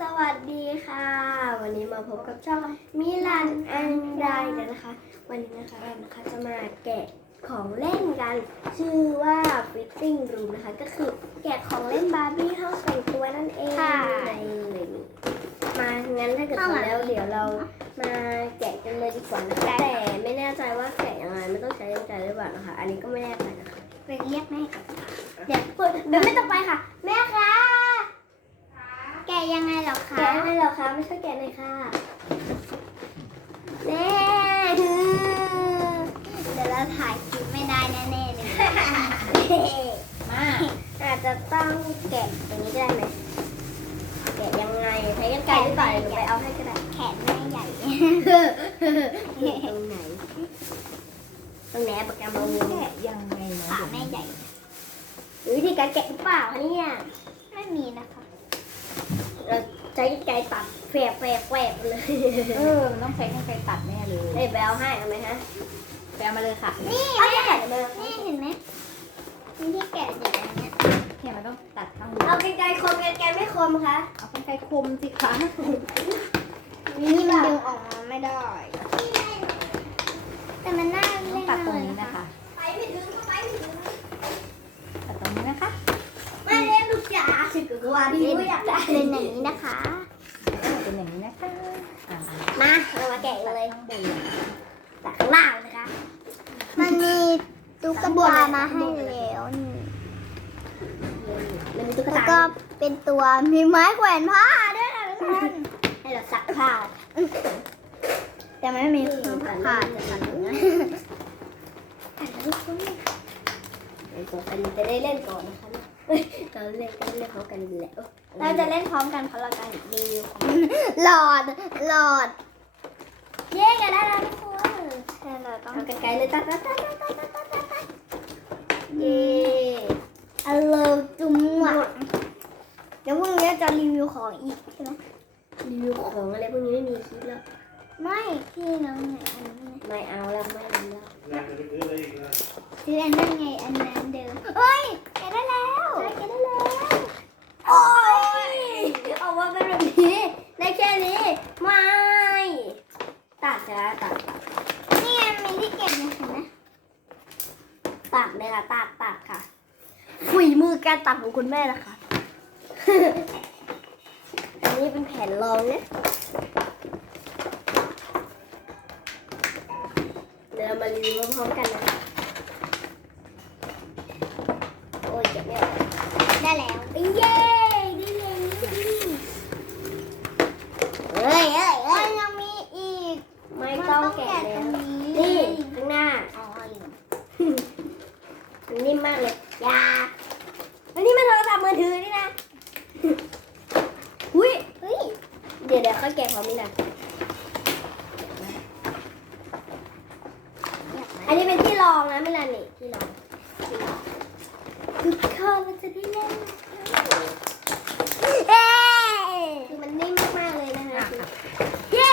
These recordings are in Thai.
สวัสดีค่ะ วันนี้มาพบกับช่องมิลันอันไดแล้วนะคะ วันนี้นะคะเรานะคะจะมาแกะของเล่นกัน ชื่อว่า fitting room นะคะ ก็คือแกะของเล่นบาร์บี้ห้องแต่งตัวนั่นเองค่ะเลยมางั้นถ้าเกิดพร้อมแล้ว เดี๋ยวเรามาแกะกันเลยดีกว่านะคะแต่ไม่แน่ใจว่าแกะยังไงไม่ต้องใช้ยังไงหรือเปล่านะคะ อันนี้ก็ไม่แน่ใจนะคะไปเรียกแม่ก่อนเดี๋ยวเปิดเดี๋ยวไม่ต้องไปค่ะ แม่คะ แกะยังไงเหรอคะแกะให้เราคะไม่ช่วยแกะหน่อยค่ะแม่เดี๋ยวเราถ่ายคลิปไม่ได้แน่ๆเลยมาอาจจะต้องแกะอย่างนี้ได้ไหมแกะยังไงใช้กันไกรหรือเปล่าเดี๋ยวไปเอาให้ก็ได้แขนแม่ใหญ่อยู่ตรงไหนตรงไหนปากกาโมงแกะยังไงนะขาแม่ใหญ่หรือวิธีการแกะหรือเปล่าคะเนี่ยไม่มีนะคะเรา ใช้กันไกรตัดแฝบแฝบแฝบเลยเออมันต้องใช้กันไกรตัดแน่เลยเฮ้ยไปเอาให้เอาไหมฮะไปเอามาเลยค่ะ นี่เอาแม่แกะมานี่เห็นไหมนี่ที่แกะอยู่อันเนี้ยแค่มันต้องตัดข้างบเอานกันไกรคมกันไกรไม่คมคะเอากันไกรคมสิคะนี่มันดึงออกมาไม่ได้ แล้วก็เป็นตัวมีไม้แขวนผ้าด้วยนะทุกคนให้เราซักผ้าแต่มัไม่มีเครื่องผ้าจะซัอย่างนี้แต่ทุกคนตักันจะได้เล่นก่อนนะคะเราเล่นเล่นพร้อมกันแล้วเราจะเล่นพร้อมกันเพราะเราการรีวิวหลอดหลอดเย้กันได้แล้วทุกคนใช่เราต้องเอากันไกลเลยตัดตัดตัดตัดตัดตัดตัดเย้เอาเลยจุ่มหมด ดี๋ยวพรุ่งนี้จะรีวิวของอีกใช่ไหมรีวิวของอะไรพวกนี้ไม่มีคลิปแล้ว ไม่พี่น้องไหนอันนี้นะไม่เอาแล้วไม่เอาแล้วซื้ออันนั้นไงอันนั้นเดิมเฮ้ยแกะได้แล้วใช่แกได้แล้วโอ้ยเอาว่าเป็นแบบนี้ได้แค่นี้ไม่ตัดจะตัดตัดนี่ไงมีที่เก็บอยู่เห็นไหมตัดเลยค่ะตัดตัดค่ะฝีมือการตัดของคุณแม่นะคะ อันนี้เป็นแผ่นรองนะเดี๋ยวมารีวิวพร้อมๆกันนะคะโอ้ยเจ็บเนี่ยได้แล้วเย้ได้เลย เฮ้ยเฮ้ยเฮ้ยยังมีอีก ไม่ต้องแกะ ต แล้ ร ว งนี้ นี่ข้างหน้า อ๋อลืม มันนิ่มมากเลยอยาอันนี้มันโทรศัพท์มือถือนี่นะ อุ้ย เฮ้ย เดี๋ยวเดี๋ยวค่อยแกะพร้อมนี่นะ อันนี้เป็นที่รองนะไม่ลานี่ที่รองที่รองคือข้าวมันจะได้เล่นเอ้ยคือมันนิ่มมากๆเลยนะคะเย้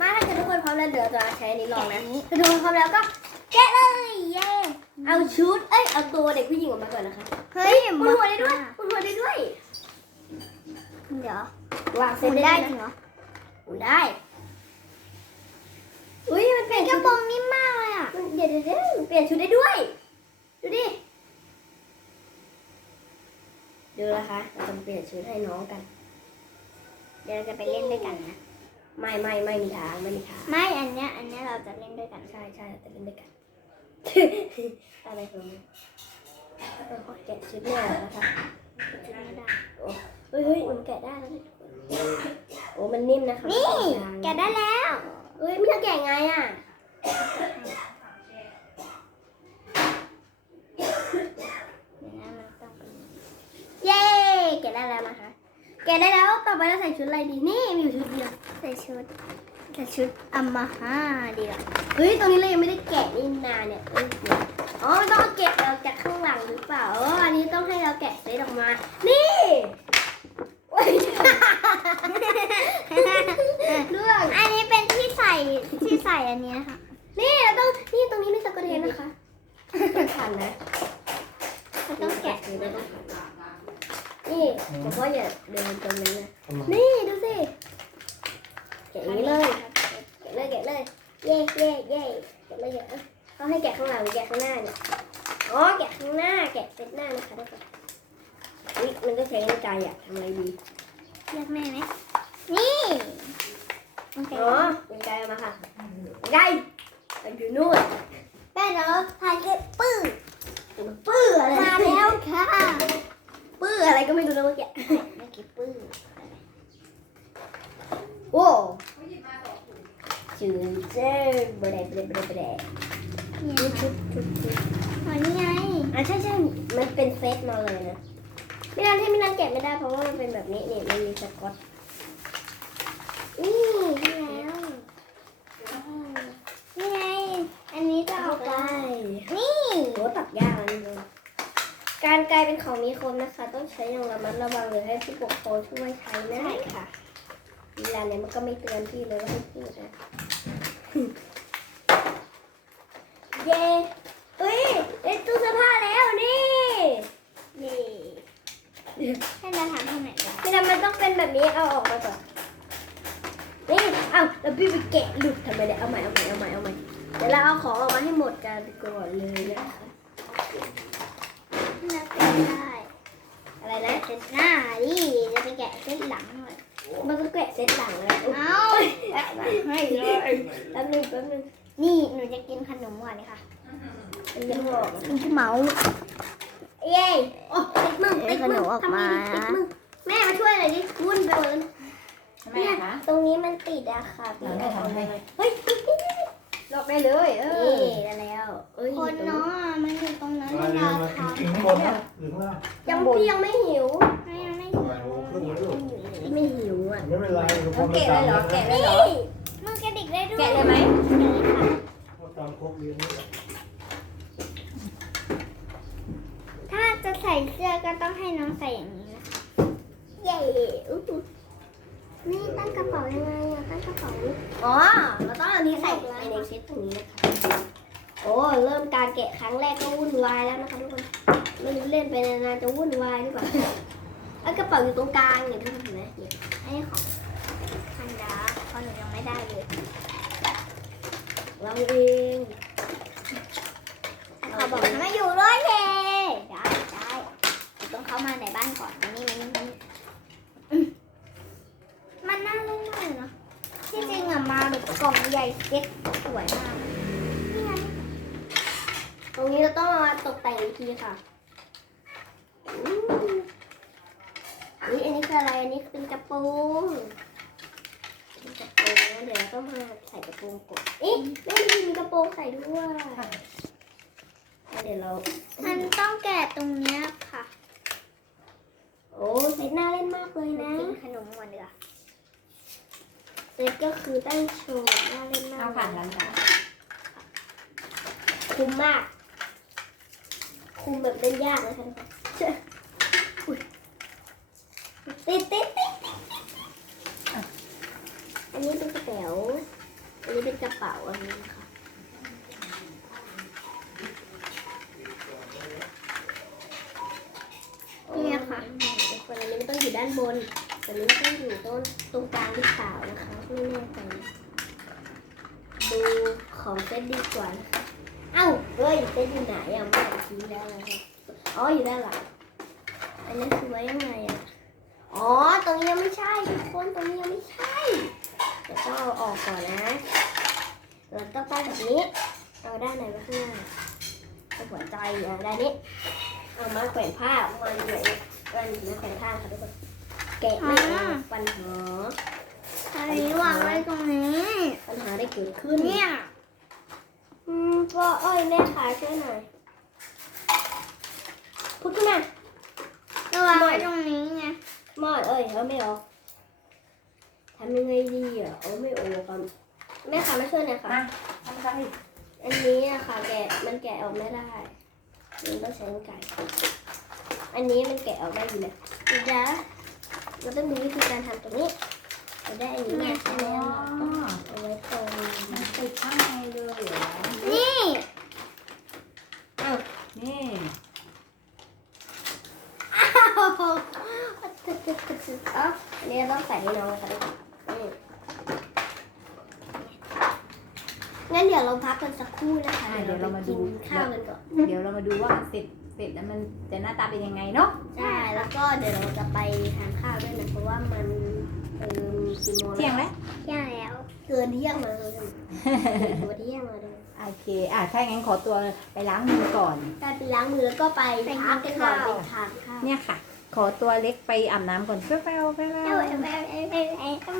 มาถ้าเกิดทุกคนพร้อมแล้วเดี๋ยวจะใช้อันนี้ลองนะถ้าทุกคนพร้อมแล้วก็แกะเลยเย้เอาชุดเอ้ยเอาตัวเด็กผู้หญิงออกมาก่อนนะคะเฮ้ยหมุนหัวได้ด้วยหมุนหัวได้ด้วย เดี๋ยววางหเส้มุนนได้ได้ไหมจริงเหรอหมุนได้ อุ้ยมันเปลี่ยนกชุระดโปรงนิ่มมากเลยอะมันเดี๋ยวเดี๋ยวเดี๋ยวมันเปลี่ยนชุดได้ด้วย ดูดิ ดูนะคะ เราจะเปลี่ยนชุดให้น้องกัน เดี๋ยวเราจะไปเล่นด้วยกันนะ ไม่ไม่ไม่มีทางไม่มีทางไม่อันเนี้ยอันเนี้ยเราจะเล่นด้วยกันใช่ใช่เราจะเล่นด้วยกันอะไรของมันเออแกะชุดแม่นะคะชุดไม่ได้โอ้เฮ้ยเฮ้ยมันแกะได้แล้วนี่โอ้มันนิ่มนะคะนี่ไม่ต้องยางแกะได้แล้วเฮ้ยไม่ต้องแกะไงอะ เย้แกะได้แล้วนะคะ แกะได้แล้วต่อไปเราใส่ชุดอะไรดีนี่มีอยู่ชุดเดียวใส่ชุดใส่ชุดอัมมาฮาดีกว่าเฮ้ยตรงนี้เรายังไม่ได้แกะนี่นาเนี่ยเอ้ยเดี๋ยวอ๋อมันต้องเอาแกะเราจากข้างหลังหรือเปล่าอ๋ออันนี้ต้องให้เราแกะเซตออกมา นี่โอ๊ยเรื่องอันนี้เป็นที่ใส่ที่ใส่อันนี้นะคะ เลยนะคะต้องขันนะมัต้องแกะหรือไม่ต้องขันนี่ผมว่ออย่าเดินตรงนี้นะนี่ดูสิแกะอย่างนี้เลยแกะเลยแกะเลยเย่เย่เย่แกะเลยแกะเขาให้แกะข้างหลังแกะข้างหน้าเนี่ยอ๋อแกะข้างหน้าแกะเป็นหน้านะคะทุกคนอุ้มันก็ใช้น้ำใจอะทำอะไรดีเรียกแม่ไหมนี่อ๋อเป็นไกลมาค่ะไกลไปอยู่นู่น แม่เดี๋ยวเราถ่ายคลิปปื้อปื้ออะไรมาแล้วค่ะ ปื้ออะไรก็ไม่รู้นะเมื่อกี้ไม่กี่ปื้อโอ้จืดเจ้บะเดบะเดบะเดบะเดเนี่ยชุดชุดชุดอ๋อนี่ไงอะใช่ใช่มันเป็นเซตมาเลยนะไม่นั้นที่ไม่นั้นแกะไม่ได้เพราะว่ามันเป็นแบบนี้นี่มันมีสกอตนี่นี่แล้วนี่ไง อัน นี้จะอเข้าอกไปมานี่โหตัดยากนิดนึงการกลายเป็นของมีคมนะคะ ต้องใช้อย่างระมัดระวังหรือให้ผู้ปกครองช่วยใช้นะใช่ค่ะเวลาเนี่ยมันก็ไม่เตือนพี่เลยว่าให้พูดนะเย้เฮ้ยได้ตู้เสื้อผ้าแล้วนี่นี่ให้เราทำที่ไหนกันไม่ทำมันต้องเป็นแบบนี้เอาออกมาก่อนนี่เอาแล้วพี่ไปแกะหลุดทำไมเนี่ยเอาใหม่เอาใหม่เอาใหม่เอาใหม่เดี๋ยวเราเอาของออกมาให้หมดกันก่อนเลยนะคะเราเป็นได้อะไรนะเสร็จหน้าดิจะไปแกะเส้นหลังหน่อยมันก็แกะเซตหลังเลยอุ๊ยเอาแกะมาให้เลยแป๊บนึงแป๊บนึงนี่หนูจะกินขนมก่อนนี่ค่ะมันจะบอกกินขี้เมาเย้โอ้ติดมือติดมือขนมออกมาทำไติดมือแม่มาช่วยหน่อยดิวุ่นไปหมดแล้วทำไมเนี่ยอะคะตรงนี้มันติดอะค่ะเราได้ทำให้เฮ้ย ลอกได้เลย เออนี่ได้แล้วเอ้ยคนเนาะมันอยู่ตรงนั้นมาเวเร็ลาวมาทกินข้างบนนะหรือข้างล่างยังพี่ยังไม่หิวำไม่ไม่โอ้โหครึ่งแล้วลูกพี่ไม่หิวอะ ไม่เป็นไรทุกคต้องนแกะเลยเหรอ แกะเลยเหรอมือกระดิกได้ด้วยแกะเลยไหมตามครบเรียนนี่ถ้าจะใส่เสื้อก็ต้องให้น้องใส่อย่างนี้นะคะเย้อุ๊ยนี่ตั้งกระเป๋ายังไงอะตั้งกระเป๋าอ๋อ เราต้องเอาอันนี้ใส่ในในเซตตรงนี้นะคะ โอ้เริ่มการแกะครั้งแรกก็วุ่นวายแล้วนะคะทุกคนไม่รู้เล่นไปนานๆจะวุ่นวายหรือเปล่าเอากระเป๋าอยู่ตรงกลางเนี่ยทุกคนเห็นไหมเนี่ยอันนี้ของคันดาเพราะหนูยังไม่ได้เลยเราเองเขาบอกให้มาอยู่ด้วยเลยได้ได้หนูต้องเข้ามาในบ้านก่อนมันนี่มันนี่มันนี่อืมมันน่าเล่นมากเลยเนาะที่จริงอะมาแบบกล่องใหญ่เซ็ตส วยมากนี่ไงตรงนี้เราต้องเอามาตกแต่งอีกทีค่ะอืมอุ๊ยอันนี้คืออะไร อันนี้เป็นกระโปรงเป็นกระโปรงนะเดี๋ยวเราต้องมาใส่กระโปรงกดเอ๊ะไม่ได้มีกระโปรงใส่ด้วยเดี๋ยวเรามันต้องแกะตรงเนี้ยค่ะ โอ้เซตน่าเล่นมากเลยนะกินขนมก่อนเดือเซตก็คือตั้งโชว์น่าเล่นมากเอา ผ่านร้านจ้าคุ้มมาก คุ้มแบบเล่นยากเลยค่ะอุ๊ยติดติดติดติดอันนี้เป็นกระเป๋า อันนี้เป็นกระเป๋าอันนี้นะคะเนี่ยค่ะคนอันนี้มันต้องอยู่ด้านบนอันนี้มันต้องอยู่ต้นตรงกลางหรือเปล่านะคะ ไม่แน่ใจ ดูของเซตดีกว่านะคะเอ้าเฮ้ยเต้นอยู่ไหนอะไม่ได้ชี้แล้วนะครับอ๋ออยู่ด้านหลังอันนี้คือไว้ยังไงอะอ๋อตรงนี้ยังไม่ใช่ทุกคนตรงนี้ยังไม่ใช่เดี๋ยวต้องเอาออกก่อนนะเราต้องตั้งแบบนี้เอาด้านไหนไว้ข้างหน้าเอาหัวใจอะด้านนี้เอามาแขวนผ้ามันอยู่ไหนมันอยู่ในแขวนผ้าค่ะทุกคนแกะไม่ออกปัญหา อันนี้วางไว้ตรงนี้ปัญหาได้เกิดขึ้นเนี่ยอืมพ่อเอ้ยแม่ขาช่วยหน่อยพูดขึ้นมาเราวางไว้ตรงนี้ไงมอดเอ้ยเอาไม่ออกทำยังไงดีอะเอาไม่ออกกันแม่ขามาช่วยหน่อยค่ะมาทำได้อันนี้อะค่ะแกะมันแกะออกไม่ได้มันต้องใช้ไก่อันนี้มันแกะออกได้อยู่เลยเดี๋ยวเราต้องมีวิธีการทำตรงนี้ จะได้อันนี้ไงใช่ไหมอ๋อเอาไว้ตรงมันติดข้างในเลยเหรอนี่นี่อ๋ออันนี้ต้องใส่ให้น้องค่ะอืมงั้นเดี๋ยวเราพักกันสักครู่นะคะอะเดี๋ยวเรามาดู กินข้าวกันก่อน เดี๋ยวเรามาดูว่าเสร็จเสร็จแล้วมันจะหน้าตาเป็นยังไงเนาะ ใช่ แล้วก็เดี๋ยวเราจะไปทานข้าวด้วยนะ เพราะว่ามันเออ กี่โมงเที่ยงแล้วใช่แล้วเกินเที่ยงมาเลยตัวเที่ยงมาเลยโอเค อะถ้างั้นขอตัวไปล้างมือก่อนการไปล้างมือแล้วก็ไปพักกันก่อนไปทานข้าว เนี่ยค่ะ ขอตัวเล็กไปอาบน้ำก่อนเพื่อไปเอาไปแวเอาวแววแววแวว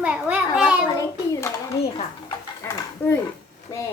แววแววแต่ว่าตัวเล็กที่อยู่ไหนอะนี่ค่ะอ้าวอุ้ยแม่